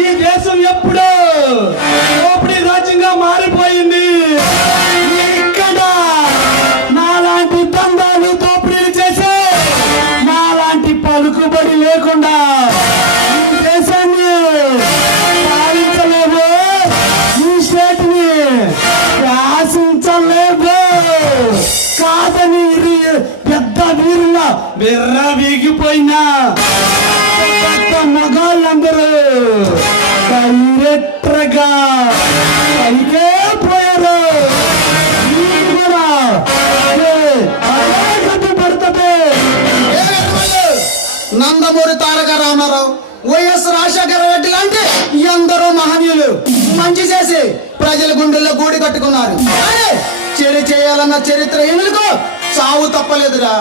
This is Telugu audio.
ఈ దేశం ఎప్పుడో దోపిడీ రాజ్యంగా మారిపోయింది. ఇక్కడ నాలాంటి దందాలు దోపిడీలు చేసే నాలాంటి పలుకుబడి లేకుండా ఈ దేశాన్ని పాలించలేవు, ఈ స్టేట్ని శాసించలేవు. కాదని పెద్ద వీరుల బిర్ర వీగిపోయినా పెద్ద మగాళ్ళందరూ డైరెక్టర్గా పైకే పోయారు. కూడా పడుతుంది. నందమూరి తారక రామారావు, వైఎస్ రాజశేఖర రెడ్డి లాంటి ఎందరో మహనీయులు మంచి చేసి ప్రజల గుండెల్లో గూడి కట్టుకున్నారు. చెడు చేయాలన్న చరిత్ర ఎనుకో చావు తప్పలేదురా.